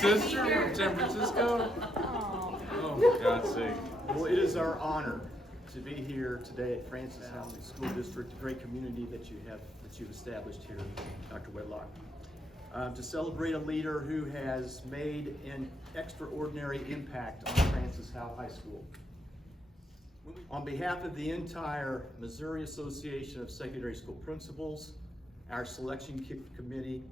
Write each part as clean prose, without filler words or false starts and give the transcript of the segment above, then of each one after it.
sister from San Francisco? Oh, for God's sake. Well, it is our honor to be here today at Francis Howell School District, a great community that you've established here, Dr. Wedlock. To celebrate a leader who has made an extraordinary impact on Francis Howell High School. On behalf of the entire Missouri Association of Secondary School Principals, our selection committee,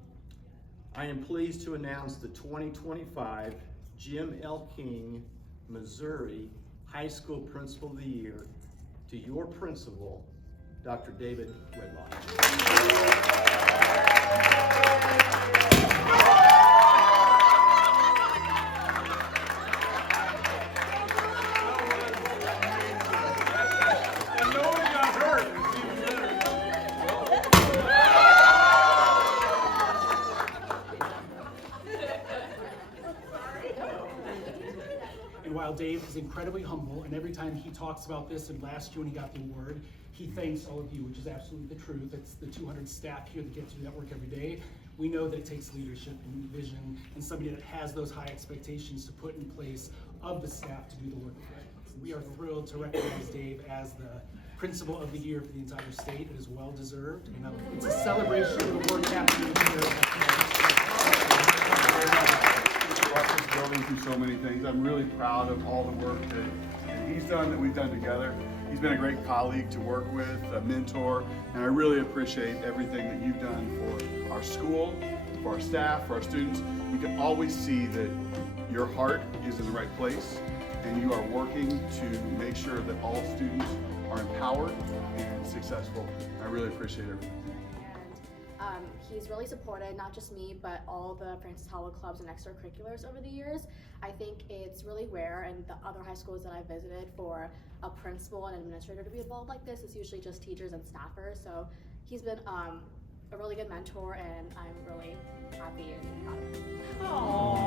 I am pleased to announce the 2025 Jim L. King Missouri High School Principal of the Year to your principal, Dr. David Wedlock. And while Dave is incredibly humble, and every time he talks about this, and last year when he got the award, he thanks all of you, which is absolutely the truth. It's the 200 staff here that get to do that work every day. We know that it takes leadership and vision and somebody that has those high expectations to put in place of the staff to do the work. We are thrilled to recognize Dave as the Principal of the Year for the entire state. It is well deserved. And it's a celebration of the work happening here. This building through so many things. I'm really proud of all the work that he's done, that we've done together. He's been a great colleague to work with, a mentor, and I really appreciate everything that you've done for our school, for our staff, for our students. You can always see that your heart is in the right place, and you are working to make sure that all students are empowered and successful. I really appreciate everything. He's really supported not just me, but all the Francis Howell clubs and extracurriculars over the years. I think it's really rare in the other high schools that I visited for a principal and administrator to be involved like this. It's usually just teachers and staffers. So he's been a really good mentor, and I'm really happy and proud of him. Aww.